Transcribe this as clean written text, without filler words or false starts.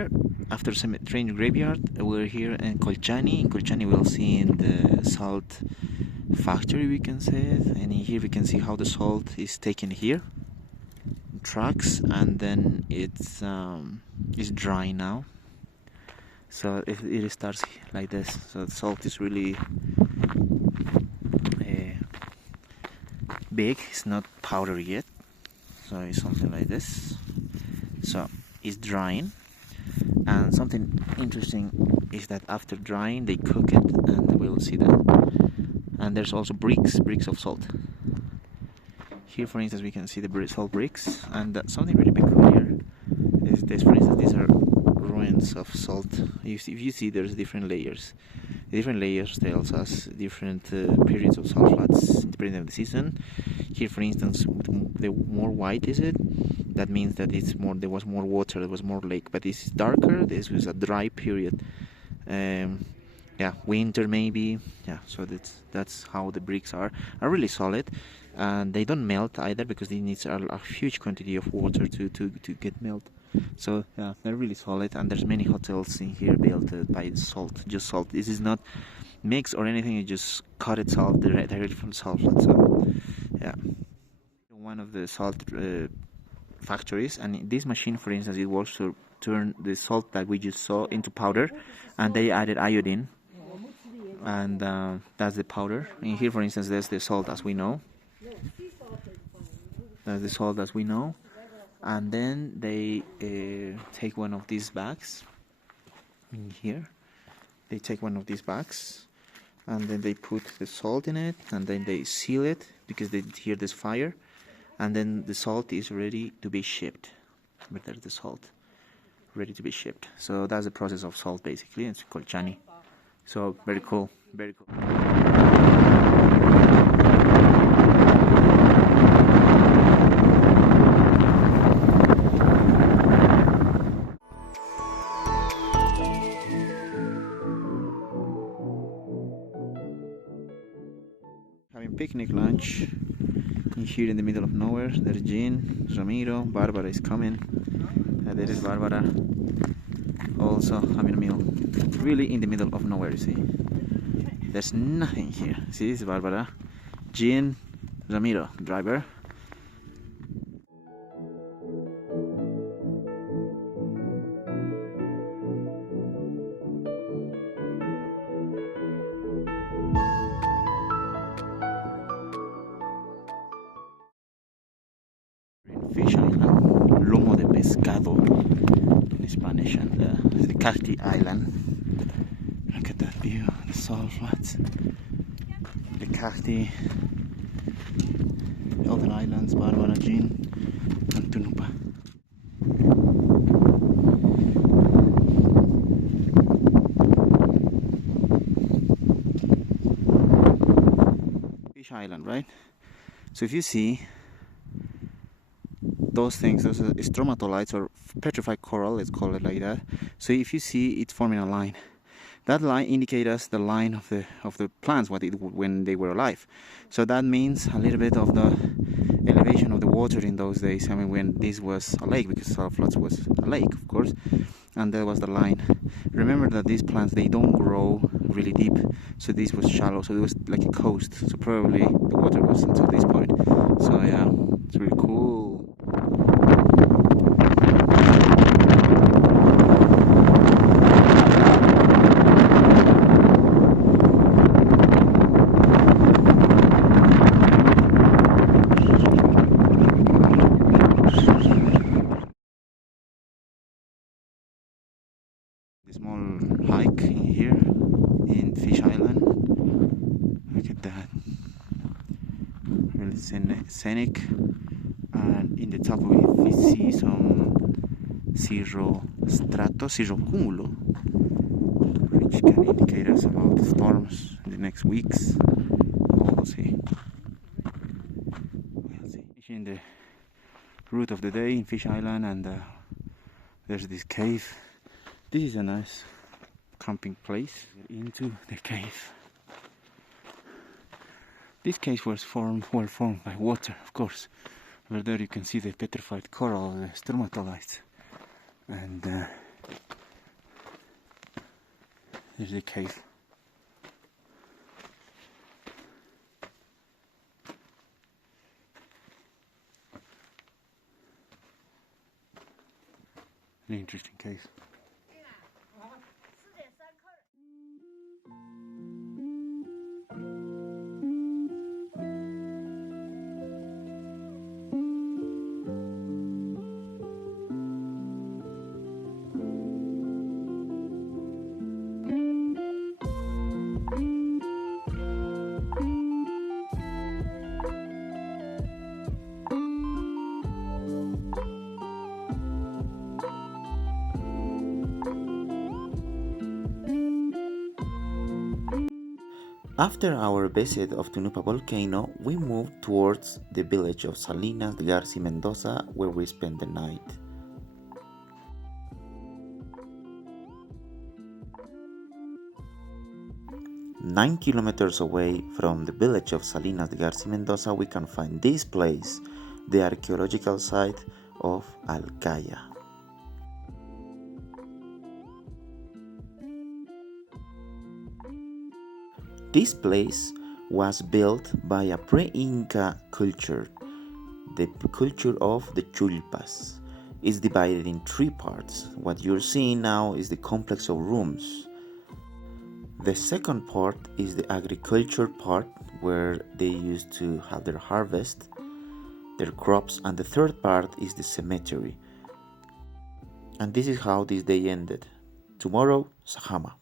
here after some train graveyard. We're here in Colchani. In Colchani we'll see in the salt factory, we can say it, and in here we can see how the salt is taken here, trucks, and then it's dry now. So it starts like this. So the salt is really big. It's not powder yet. So it's something like this. So it's drying, and something interesting is that after drying they cook it, and we'll see that. And there's also bricks of salt. Here, for instance, we can see the salt bricks, and something really peculiar is this. For instance, these are ruins of salt. If you see, there's different layers. The different layers tells us different periods of salt floods depending on the season. Here, for instance, the more white is it, that means that it's more. There was more water. There was more lake. But this is darker. This was a dry period. Yeah, winter maybe. Yeah, so that's how the bricks are really solid, and they don't melt either because they need a huge quantity of water to get melt. So yeah, they're really solid, and there's many hotels in here built by salt, just salt. This is not mix or anything. You just cut it salt directly from salt. So yeah, one of the salt factories, and this machine, for instance, it works to turn the salt that we just saw into powder, and they added iodine, and that's the powder. In here, for instance, there's the salt as we know. That's the salt as we know. And then they take one of these bags. In here, they take one of these bags, and then they put the salt in it, and then they seal it because they hear this fire, and then the salt is ready to be shipped. But there's the salt ready to be shipped. So that's the process of salt, basically. It's called chani. So very cool, very cool. Having picnic lunch in here in the middle of nowhere. There's Jean, Ramiro, Barbara is coming. There is Barbara also having a meal. Really in the middle of nowhere, you see. There's nothing here. See, this is Barbara, Jean, Ramiro, driver. Fish Island, lomo de pescado in Spanish, and the Cacti Island. Look at that view, the salt flats, the Cacti, the other islands, Barbara, Jean, and Tunupa. Fish Island, right? So if you see those things, those are stromatolites or petrified coral, let's call it like that. So if you see it forming a line, that line indicates us the line of the plants when they were alive. So that means a little bit of the elevation of the water in those days. I mean, when this was a lake, because salt floods was a lake, of course, and there was the line. Remember that these plants, they don't grow really deep, so this was shallow, so it was like a coast. So probably the water was until this point. So yeah, it's really cool. Small hike in here in Fish Island. Look at that, really scenic. And in the top of it we see some cirro cumulo, which can indicate us about storms in the next weeks. We'll see. In the route of the day in Fish Island, and there's this cave. This is a nice camping place. Into the cave. These caves were formed by water, of course. Over there you can see the petrified coral, the stromatolites, and Here's the cave. An interesting case. After our visit of Tunupa volcano, we moved towards the village of Salinas de Garci Mendoza, where we spent the night. Nine kilometers away from the village of Salinas de Garci Mendoza, we can find this place, the archaeological site of Alcaya. This place was built by a pre-Inca culture, the culture of the Chulpas. It's divided in three parts. What you're seeing now is the complex of rooms. The second part is the agriculture part, where they used to have their harvest, their crops, and the third part is the cemetery. And this is how this day ended. Tomorrow, Sahama.